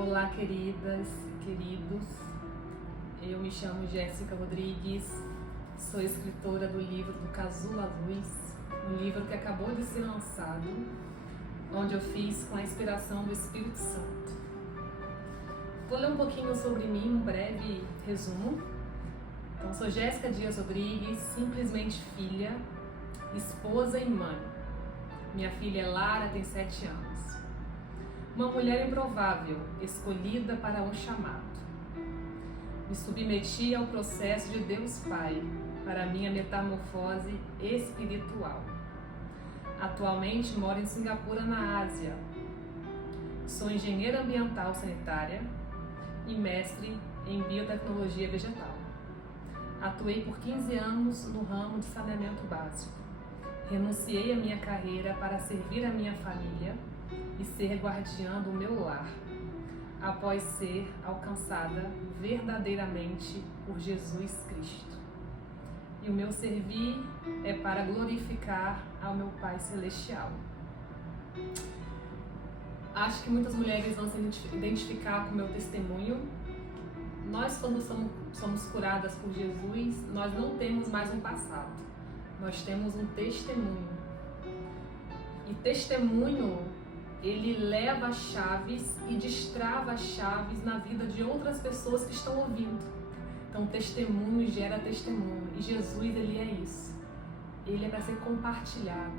Olá, queridas, queridos. Eu me chamo Jéssica Rodrigues, sou escritora do livro do Casulo Luz, um livro que acabou de ser lançado, onde eu fiz com a inspiração do Espírito Santo. Vou ler um pouquinho sobre mim, um breve resumo. Então, sou Jéssica Dias Rodrigues, simplesmente filha, esposa e mãe. Minha filha Lara tem 7 anos. Uma mulher improvável, escolhida para um chamado. Me submeti ao processo de Deus Pai para minha metamorfose espiritual. Atualmente moro em Singapura, na Ásia. Sou engenheira ambiental sanitária e mestre em biotecnologia vegetal. Atuei por 15 anos no ramo de saneamento básico. Renunciei à minha carreira para servir a minha família e ser guardiã do meu lar, após ser alcançada verdadeiramente por Jesus Cristo. E o meu servir é para glorificar ao meu Pai Celestial. Acho que muitas mulheres vão se identificar com o meu testemunho. Nós, quando somos curadas por Jesus, nós não temos mais um passado, nós temos um testemunho. E testemunho, ele leva chaves e destrava chaves na vida de outras pessoas que estão ouvindo. Então, testemunho gera testemunho. E Jesus, ele é isso. Ele é para ser compartilhado.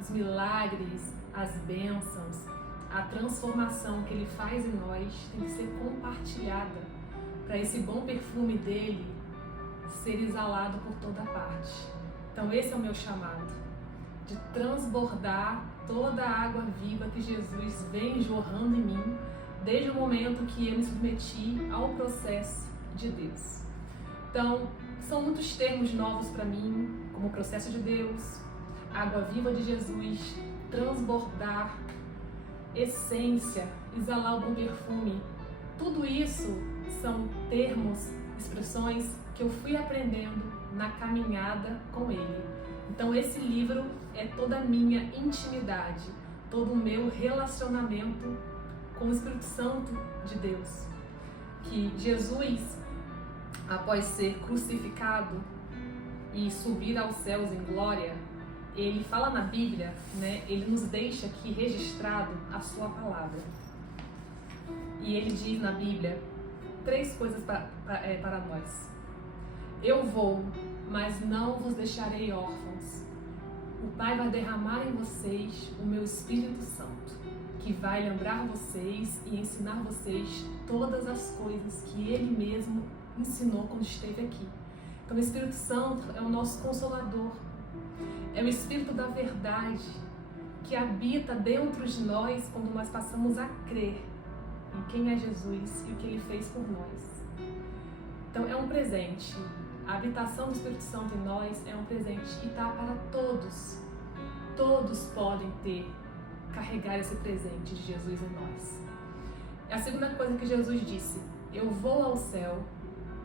Os milagres, as bênçãos, a transformação que ele faz em nós tem que ser compartilhada para esse bom perfume dele ser exalado por toda parte. Então, esse é o meu chamado, de transbordar toda a água viva que Jesus vem jorrando em mim desde o momento que eu me submeti ao processo de Deus. Então, são muitos termos novos para mim, como o processo de Deus, água viva de Jesus, transbordar, essência, exalar o bom perfume. Tudo isso são termos, expressões que eu fui aprendendo na caminhada com Ele. Então, esse livro é toda a minha intimidade, todo o meu relacionamento com o Espírito Santo de Deus. Que Jesus, após ser crucificado e subir aos céus em glória, ele fala na Bíblia, ele nos deixa aqui registrado a sua palavra. E ele diz na Bíblia 3 coisas para nós. Eu vou, mas não vos deixarei órfãos. O Pai vai derramar em vocês o meu Espírito Santo, que vai lembrar vocês e ensinar vocês todas as coisas que Ele mesmo ensinou quando esteve aqui. Então, o Espírito Santo é o nosso Consolador, é o Espírito da verdade que habita dentro de nós quando nós passamos a crer em quem é Jesus e o que Ele fez por nós. Então, é um presente. A habitação do Espírito Santo em nós é um presente e está para todos. Todos podem carregar esse presente de Jesus em nós. A segunda coisa que Jesus disse: eu vou ao céu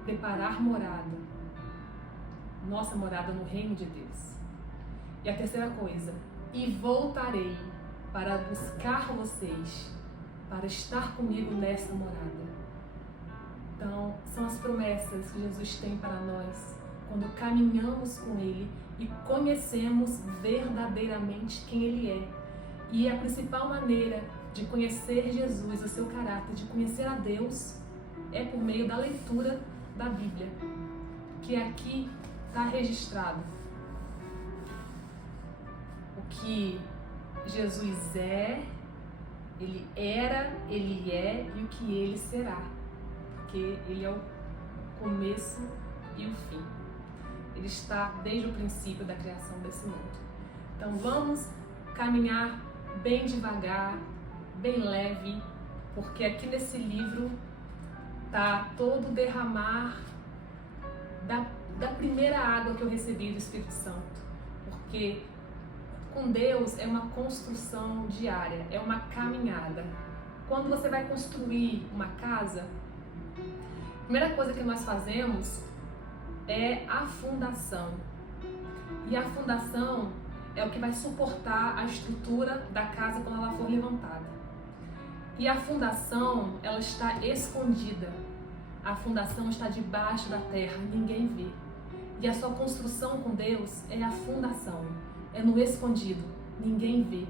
preparar morada. Nossa morada no reino de Deus. E a terceira coisa: e voltarei para buscar vocês, para estar comigo nessa morada. Então, são as promessas que Jesus tem para nós quando caminhamos com Ele e conhecemos verdadeiramente quem Ele é. E a principal maneira de conhecer Jesus, o seu caráter, de conhecer a Deus, é por meio da leitura da Bíblia, que aqui está registrado o que Jesus é, Ele era, Ele é e o que Ele será. Porque Ele é o começo e o fim. Ele está desde o princípio da criação desse mundo. Então vamos caminhar bem devagar, bem leve, porque aqui nesse livro está todo o derramar da primeira água que eu recebi do Espírito Santo. Porque com Deus é uma construção diária, é uma caminhada. Quando você vai construir uma casa, a primeira coisa que nós fazemos é a fundação. E a fundação é o que vai suportar a estrutura da casa quando ela for levantada. E a fundação, ela está escondida. A fundação está debaixo da terra, ninguém vê. E a sua construção com Deus é a fundação, é no escondido, ninguém vê.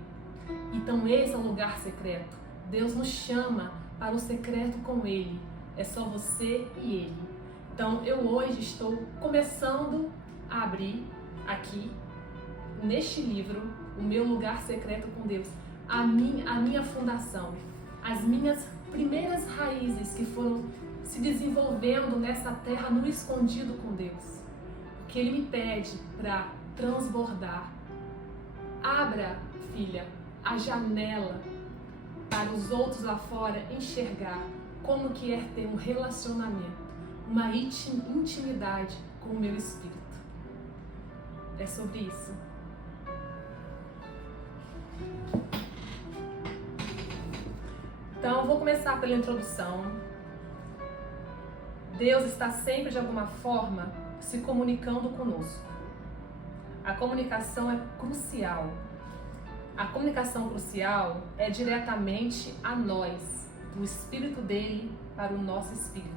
Então esse é o lugar secreto. Deus nos chama para o secreto com Ele. É só você e Ele. Então eu hoje estou começando a abrir aqui, neste livro, o meu lugar secreto com Deus. A minha fundação, as minhas primeiras raízes que foram se desenvolvendo nessa terra no escondido com Deus. Que Ele me pede para transbordar. Abra, filha, a janela para os outros lá fora enxergar como que é ter um relacionamento, uma intimidade com o meu Espírito. É sobre isso. Então, vou começar pela introdução. Deus está sempre, de alguma forma, se comunicando conosco. A comunicação é crucial. A comunicação crucial é diretamente a nós, do Espírito dele para o nosso Espírito.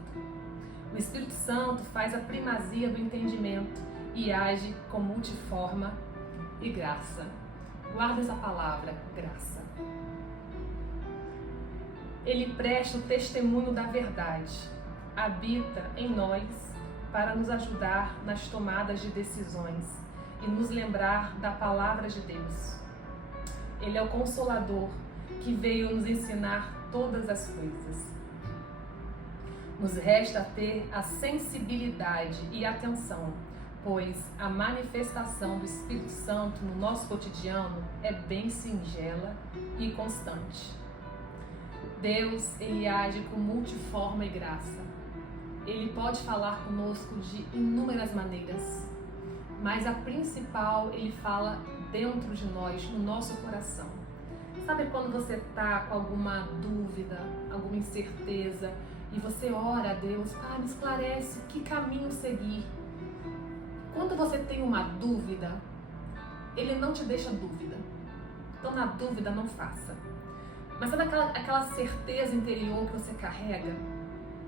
O Espírito Santo faz a primazia do entendimento e age com multiforma e graça. Guarda essa palavra, graça. Ele presta o testemunho da verdade, habita em nós para nos ajudar nas tomadas de decisões e nos lembrar da palavra de Deus. Ele é o Consolador que veio nos ensinar todas as coisas. Nos resta ter a sensibilidade e atenção, pois a manifestação do Espírito Santo no nosso cotidiano é bem singela e constante. Deus, Ele age com multiforma e graça. Ele pode falar conosco de inúmeras maneiras, mas a principal, Ele fala dentro de nós, no nosso coração. Sabe quando você está com alguma dúvida, alguma incerteza, e você ora a Deus, me esclarece que caminho seguir. Quando você tem uma dúvida, Ele não te deixa dúvida. Então, na dúvida, não faça. Mas sabe aquela certeza interior que você carrega?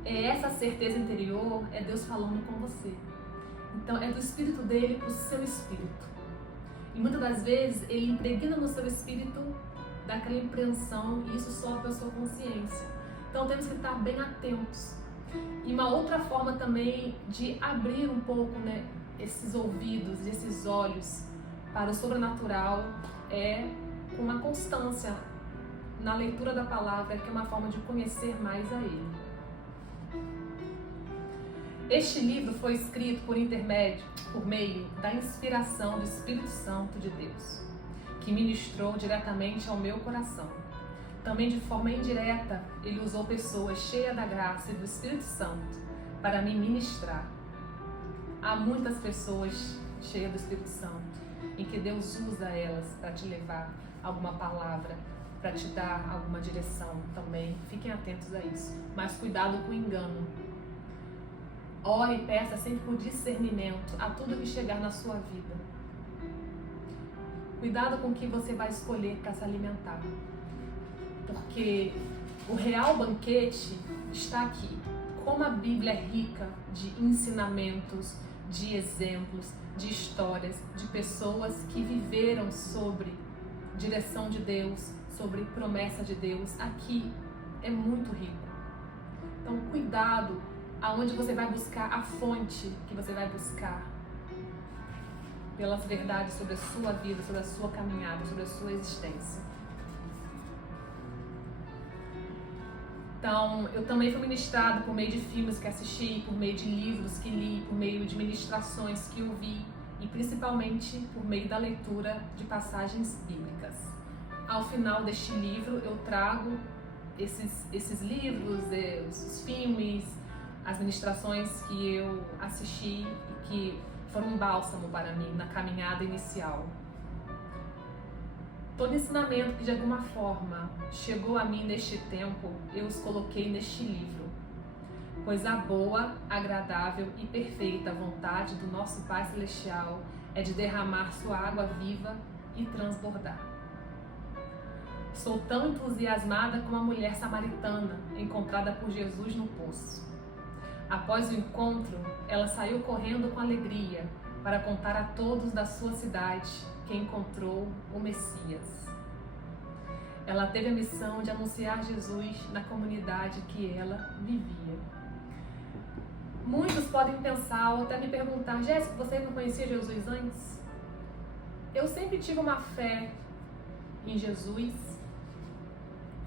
Essa certeza interior é Deus falando com você. Então, é do Espírito dele para o seu Espírito. E muitas das vezes, Ele impregna no seu Espírito daquela impressão e isso sobe para a sua consciência. Então, temos que estar bem atentos. E uma outra forma também de abrir um pouco, esses ouvidos, esses olhos para o sobrenatural é com uma constância na leitura da palavra, que é uma forma de conhecer mais a Ele. Este livro foi escrito por meio da inspiração do Espírito Santo de Deus, que ministrou diretamente ao meu coração. Também de forma indireta, Ele usou pessoas cheias da graça e do Espírito Santo para me ministrar. Há muitas pessoas cheias do Espírito Santo, em que Deus usa elas para te levar alguma palavra, para te dar alguma direção também. Fiquem atentos a isso. Mas cuidado com o engano. Ore e peça sempre por discernimento a tudo que chegar na sua vida. Cuidado com o que você vai escolher para se alimentar. Porque o real banquete está aqui. Como a Bíblia é rica de ensinamentos, de exemplos, de histórias, de pessoas que viveram sobre direção de Deus, sobre promessa de Deus, aqui é muito rico. Então, cuidado aonde você vai buscar a fonte que você vai buscar pelas verdades sobre a sua vida, sobre a sua caminhada, sobre a sua existência. Então, eu também fui ministrada por meio de filmes que assisti, por meio de livros que li, por meio de ministrações que ouvi e principalmente por meio da leitura de passagens bíblicas. Ao final deste livro, eu trago esses livros, os filmes, as ministrações que eu assisti e que foram um bálsamo para mim na caminhada inicial. Todo ensinamento que de alguma forma chegou a mim neste tempo, eu os coloquei neste livro. Pois a boa, agradável e perfeita vontade do nosso Pai Celestial é de derramar sua água viva e transbordar. Sou tão entusiasmada como a mulher samaritana encontrada por Jesus no poço. Após o encontro, ela saiu correndo com alegria para contar a todos da sua cidade que encontrou o Messias. Ela teve a missão de anunciar Jesus na comunidade que ela vivia. Muitos podem pensar ou até me perguntar: Jéssica, você não conhecia Jesus antes? Eu sempre tive uma fé em Jesus,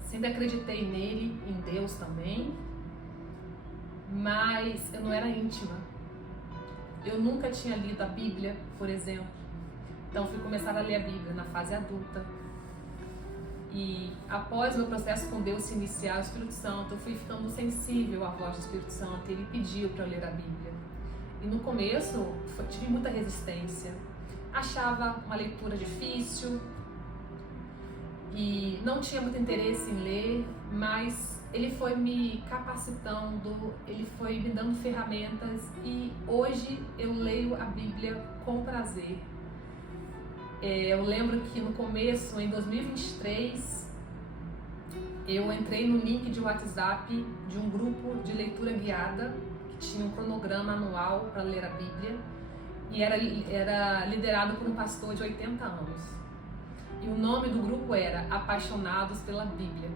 sempre acreditei nele, em Deus também, mas eu não era íntima. Eu nunca tinha lido a Bíblia, por exemplo. Então fui começar a ler a Bíblia na fase adulta. E após o meu processo com Deus se iniciar, o Espírito Santo, eu fui ficando sensível à voz do Espírito Santo. Ele pediu para eu ler a Bíblia. E no começo tive muita resistência. Achava uma leitura difícil e não tinha muito interesse em ler, mas ele foi me capacitando, ele foi me dando ferramentas e hoje eu leio a Bíblia com prazer. Eu lembro que no começo, em 2023, eu entrei no link de WhatsApp de um grupo de leitura guiada que tinha um cronograma anual para ler a Bíblia e era liderado por um pastor de 80 anos. E o nome do grupo era Apaixonados pela Bíblia.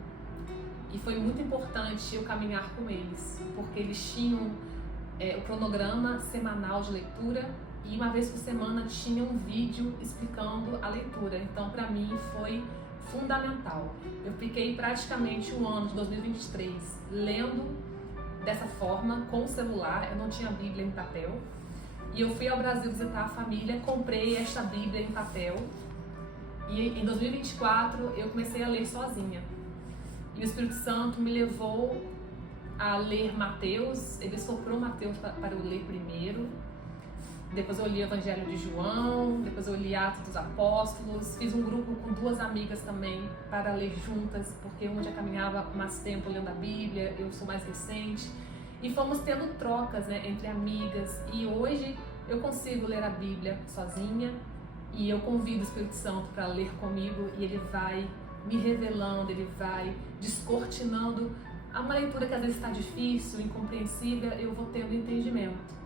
E foi muito importante eu caminhar com eles, porque eles tinham o cronograma semanal de leitura e uma vez por semana tinha um vídeo explicando a leitura. Então, para mim, foi fundamental. Eu fiquei praticamente um ano de 2023 lendo dessa forma, com o celular. Eu não tinha a Bíblia em papel. E eu fui ao Brasil visitar a família, comprei esta Bíblia em papel. E em 2024 eu comecei a ler sozinha. E o Espírito Santo me levou a ler Mateus. Ele soprou Mateus para eu ler primeiro. Depois eu li o Evangelho de João, depois eu li Atos dos Apóstolos. Fiz um grupo com 2 amigas também para ler juntas, porque uma já caminhava mais tempo lendo a Bíblia, eu sou mais recente. E fomos tendo trocas, né, entre amigas. E hoje eu consigo ler a Bíblia sozinha e eu convido o Espírito Santo para ler comigo e ele vai me revelando, ele vai descortinando. Uma leitura que às vezes está difícil, incompreensível, eu vou tendo entendimento.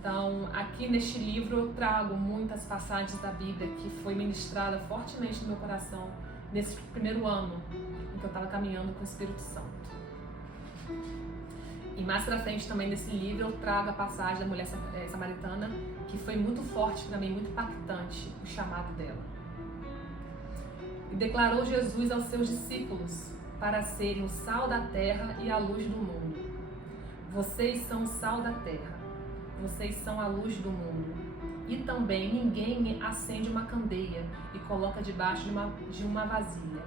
Então, aqui neste livro eu trago muitas passagens da Bíblia que foi ministrada fortemente no meu coração nesse primeiro ano em que eu estava caminhando com o Espírito Santo. E mais pra frente também nesse livro eu trago a passagem da mulher samaritana, que foi muito forte para mim, muito impactante, o chamado dela. E declarou Jesus aos seus discípulos para serem o sal da terra e a luz do mundo. Vocês são o sal da terra. Vocês são a luz do mundo. E também ninguém acende uma candeia e coloca debaixo de uma vasilha.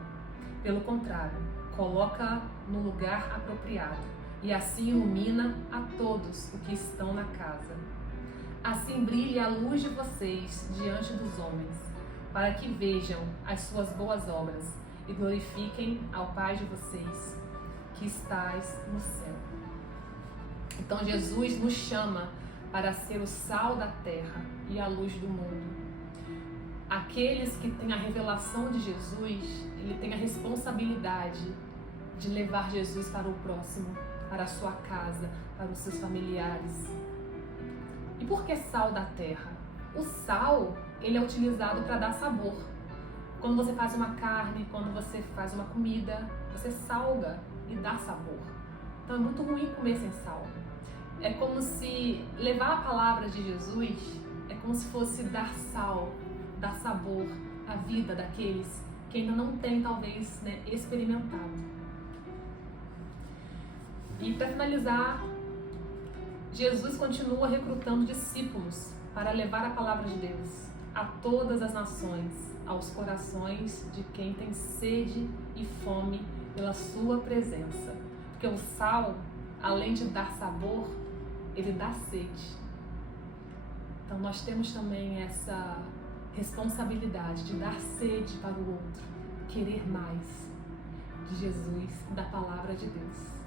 Pelo contrário, coloca no lugar apropriado e assim ilumina a todos os que estão na casa. Assim brilhe a luz de vocês diante dos homens, para que vejam as suas boas obras e glorifiquem ao Pai de vocês, que estais no céu. Então Jesus nos chama para ser o sal da terra e a luz do mundo. Aqueles que têm a revelação de Jesus, ele tem a responsabilidade de levar Jesus para o próximo, para a sua casa, para os seus familiares. E por que sal da terra? O sal, ele é utilizado para dar sabor. Quando você faz uma carne, quando você faz uma comida, você salga e dá sabor. Então é muito ruim comer sem sal. É como se levar a palavra de Jesus é como se fosse dar sal, dar sabor à vida daqueles que ainda não têm, talvez, né, experimentado. E para finalizar, Jesus continua recrutando discípulos para levar a palavra de Deus a todas as nações, aos corações de quem tem sede e fome pela sua presença. Porque o sal, além de dar sabor, ele dá sede. Então nós temos também essa responsabilidade de dar sede para o outro, querer mais de Jesus, da palavra de Deus.